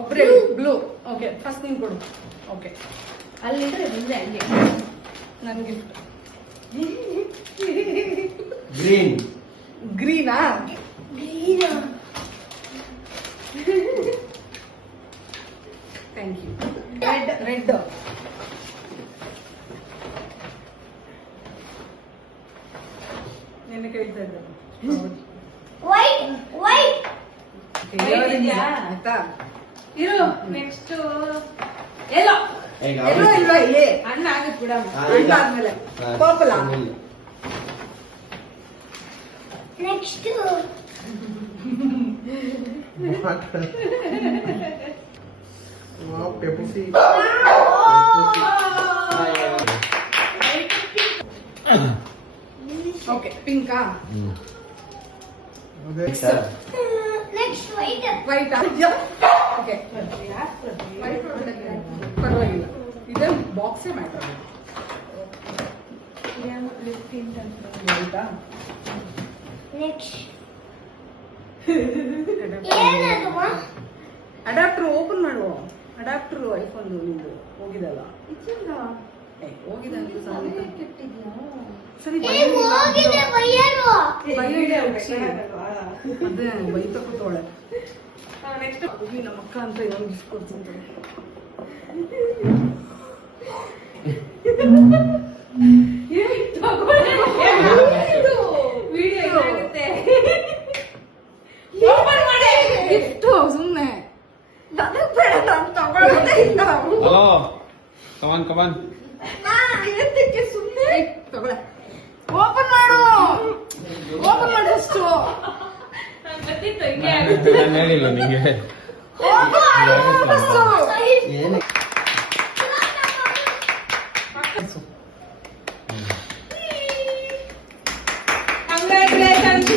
ಒಬ್ರೆ blue. Okay first ನೀನ್ ಕೊಡು. Okay ಅಲ್ಲಿದ್ರೆ ಮುಂದೆ ಹಂಗೆ ನನ್ ಗಿಫ್ಟ್ ಗ್ರೀನ್. ಗ್ರೀನಾ? Thank you. ರೆಡ್ ನಿನ್ನೆ ಕೇಳ್ತಾ ಇದ್ದ ಆಯ್ತಾ? ಇರು ನೆಕ್ಸ್ಟ್ ಎಲ್ಲೋ ಎಲ್ಲೋ ಇಲ್ವಾ ಇಲ್ಲಿ? ಅಣ್ಣ ಆಗತ್ ಬಿಡಮ್ಮ. ಅಣ್ಣ ಆದ್ಮೇಲೆ ಪರ್ಪಲ್. Next Pepsi. ಓಕೆ ಪಿಂಕಾ? Next white white. ಓಕೆ ಪರವಾಗಿಲ್ಲ, ಇದೇ ಬಾಕ್ಸೇ ಮ್ಯಾಟರ್. ಆಯ್ತಾ? ನೆಕ್ಸ್ಟ್ ಏನದು ಅಡಾಪ್ಟರ್ ಓಪನ್ ಮಾಡುವ. ಅಡಾಪ್ಟರ್ ಐಫೋನ್ ನಿಂದು ಹೋಗಿದಲ್ಲ? ಹೋಗಿದೆ ಅಂತ ಸರಿ. ಹೋಗಿದೆ ಬಯ್ಯರು ಅದೇ ಬೈತ ಕೂತೋಳೆ. ನೆಕ್ಸ್ಟ್ ನಮ್ಮ ಅಕ್ಕ ಅಂತ ಇನ್ನೊಂದು ಗಿಫ್ಟ್ ಕೊಡ್ತೀನಿ. ಗಿಫ್ಟ್ ಸುಮ್ಮನೆ ನನಗ್ ಬೇಡ, ನಾನು ತಗೊಳ್ಳೋದೇ ಇಲ್ಲ. ಹಲೋ ಕಮಾನ್ ಕಮಾನ್. ಸುಮ್ಮನೆ ತಗೊಳ್ಳ. ಓಪನ್ ಮಾಡು, ಓಪನ್ ಮಾಡು ಅಷ್ಟು. ನಾನು ಹೇಳಿಲ್ಲ ನಿಂಗೆ. ಕಂಗ್ರಾಚುಲೇಷನ್ಸ್.